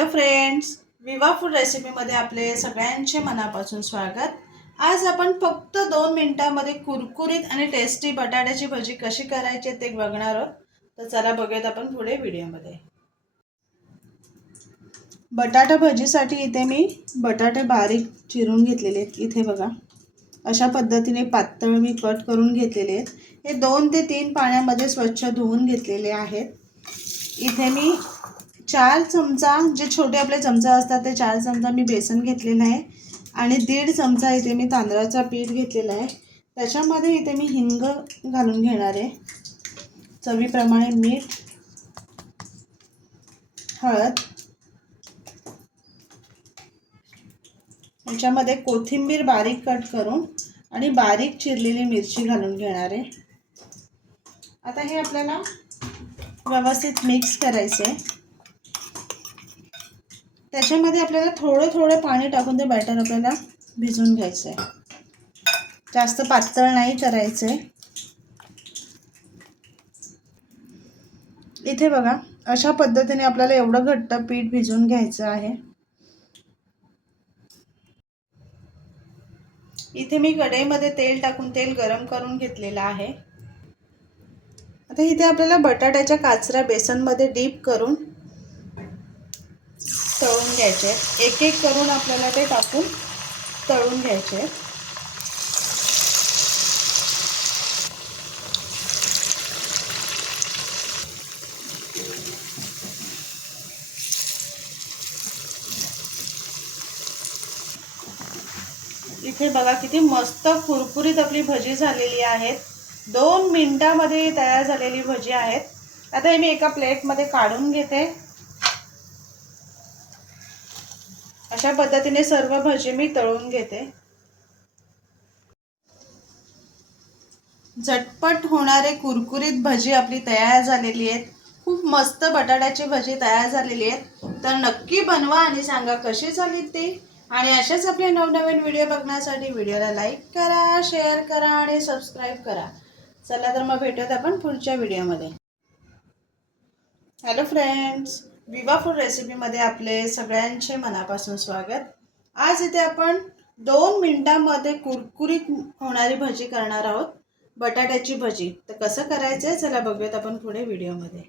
Hello friends Viva food रेसिपीमध्ये आपले सगळ्यांचे मनापासून स्वागत. आज आपण फक्त दोन मिनटामध्ये कुरकुरीत आणि टेस्टी बटाट्याची भजी कशी करायची ते बघणार आहोत. तर चला बघूयात आपण पुढे व्हिडिओमध्ये. बटाटा भजीसाठी इथे मी बटाटे बारीक चिरून घेतलेले आहेत. इथे बघा. अशा पद्धतीने पातळ मी कट करून घेतलेले आहेत. हे दोन ते तीन पाण्यामध्ये स्वच्छ धुवून घेतलेले आहेत. इथे मी चार चमचा जे छोटे आपले चमचा असतात ते चार चमचा मी बेसन घेतलेलं आहे आणि दीड चमचा इथे मी तांदळाचा पीठ घेतलेला आहे. त्याच्यामध्ये इथे मी हिंग घालून घेणार आहे. चवीप्रमाणे मीठ हळद याच्यामध्ये कोथिंबीर बारीक कट करून आणि बारीक चिरलेली मिरची घालून घेणार आहे. आता हे आपल्याला व्यवस्थित मिक्स करायचं आहे त्याच्यामध्ये आपल्याला थोडं थोडं पाणी टाकून ते बॅटर आपल्याला भिजवून घ्यायचं आहे जास्त पातळ नाही करायचं आहे इथे बघा अशा पद्धतीने आपल्याला एवढं घट्ट पीठ भिजवून घ्यायचं आहे. इथे मी कढईमध्ये तेल टाकून तेल गरम करून घेतलेलं आहे. आता इथे आपल्याला बटाट्याच्या काचऱ्या बेसनमध्ये डीप करून तळून घ्यायचे एक एक करून आपल्याला ते टाकून तळून घ्यायचे इथे बघा किती मस्त कुरकुरीत आपली भजी झालेली आहेत. दोन मिनटामध्ये तयार झालेली भजी आहेत. आता हे मी एका प्लेटमध्ये काढून घेते. अशा पद्धतीने सर्व भजी मी तळून घेते. झटपट होणारे कुरकुरीत भजी आपली तयार झालेली आहेत. खूप मस्त बटाट्याची भजी तयार झालेली आहेत. तर नक्की बनवा आणि सांगा कशी झाली ती. आणि अशाच आपले नवनवीन व्हिडिओ बघण्यासाठी व्हिडिओला लाईक करा शेअर करा आणि सबस्क्राईब करा. चला तर मग भेटूयात आपण पुढच्या व्हिडिओमध्ये. Hello friends. विवा फूड रेसिपीमध्ये आपले सगळ्यांचे मनापासून स्वागत. आज इथे आपण दोन मिनिटांमध्ये कुरकुरीत होणारी भजी करणार आहोत. बटाट्याची भजी. तर कसं करायचं आहे चला बघूयात आपण पुढे व्हिडिओमध्ये